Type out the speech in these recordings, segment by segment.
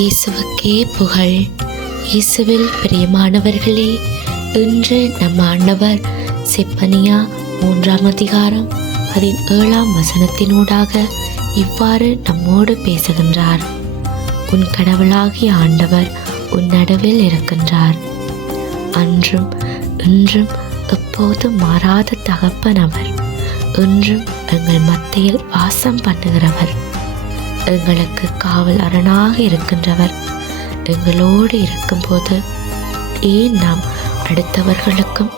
இயேசுவுக்கே புகழ். இயேசுவில் பிரியமானவர்களே, இன்று நம் ஆண்டவர் செப்பனியா 3ஆம் அதிகாரம் 17ஆம் வசனத்தினூடாக இவ்வாறு நம்மோடு பேசுகின்றார். உன் கடவுளாகிய ஆண்டவர் உன் நடுவில் இருக்கின்றார். அன்றும் இன்றும் எப்போதும் மாறாத தகப்பன் அவர். இன்றும் எங்கள் மத்தியில் வாசம் பண்ணுகிறவர். எங்களுக்கு காவல் அரணாக இருக்கின்றவர். எங்களோடு இருக்கும்போது ஏன் நாம் அடுத்தவர்களுக்கும்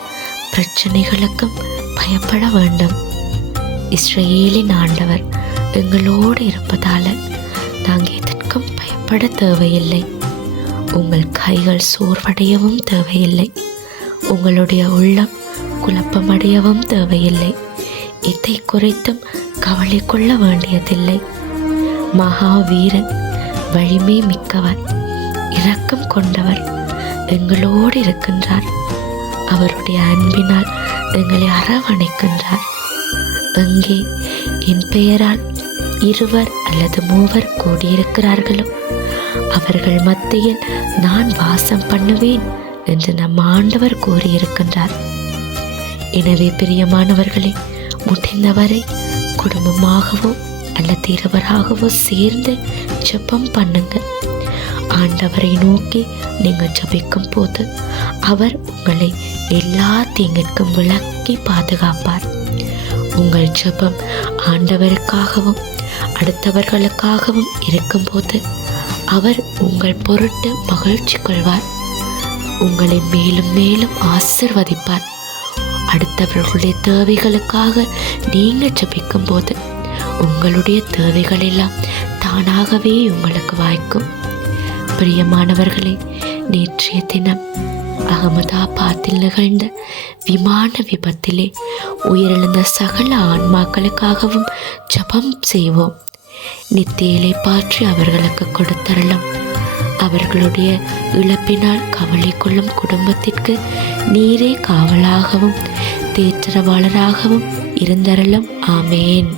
பிரச்சனைகளுக்கும் பயப்பட வேண்டும்? இஸ்ரேலின் ஆண்டவர் எங்களோடு இருப்பதால நாங்கள் எதற்கும் பயப்பட தேவையில்லை. உங்கள் கைகள் சோர்வடையவும் தேவையில்லை. உங்களுடைய உள்ளம் குழப்பமடையவும் தேவையில்லை. இதை குறித்தும் கவலை கொள்ள வேண்டியதில்லை. மகாவீரன், வலிமை மிக்கவர், இரக்கம் கொண்டவர் எங்களோடு இருக்கின்றார். அவருடைய அன்பினால் எங்களை அரவணைக்கின்றார். எங்கே என் பெயரால் 2 அல்லது 3 கூடியிருக்கிறார்களோ அவர்கள் மத்தியில் நான் வாசம் பண்ணுவேன் என்று நம் ஆண்டவர் கூறியிருக்கின்றார். எனவே பிரியமானவர்களே, முடிந்தவரை குடும்பமாகவோ அல்லது இருவராகவோ சேர்ந்து ஜெபம் பண்ணுங்க. ஆண்டவரை நோக்கி நீங்கள் ஜெபிக்கும் போது அவர் உங்களை எல்லா தீங்கிற்கும் விலக்கி பாதுகாப்பார். உங்கள் ஜெபம் ஆண்டவருக்காகவும் அடுத்தவர்களுக்காகவும் இருக்கும்போது அவர் உங்கள் பொருட்டு மகிழ்ச்சி கொள்வார். உங்களை மேலும் மேலும் ஆசீர்வதிப்பார். அடுத்தவர்களுடைய தேவைகளுக்காக நீங்கள் ஜெபிக்கும் போது உங்களுடைய தேவைகள் எல்லாம் தானாகவே உங்களுக்கு வாய்க்கும். பிரியமானவர்களே, நேற்றைய தினம் அகமதாபாத்தில் நிகழ்ந்த விமான விபத்திலே உயிரிழந்த சகல ஆன்மாக்களுக்காகவும் ஜெபம் செய்வோம். நித்தியலை பாற்றி அவர்களுக்கு கொடுத்தரலாம். அவர்களுடைய இழப்பினால் கவலை கொள்ளும் குடும்பத்திற்கு நீரே காவலாகவும் தேற்றரவாளராகவும் இருந்தரலாம். ஆமேன்.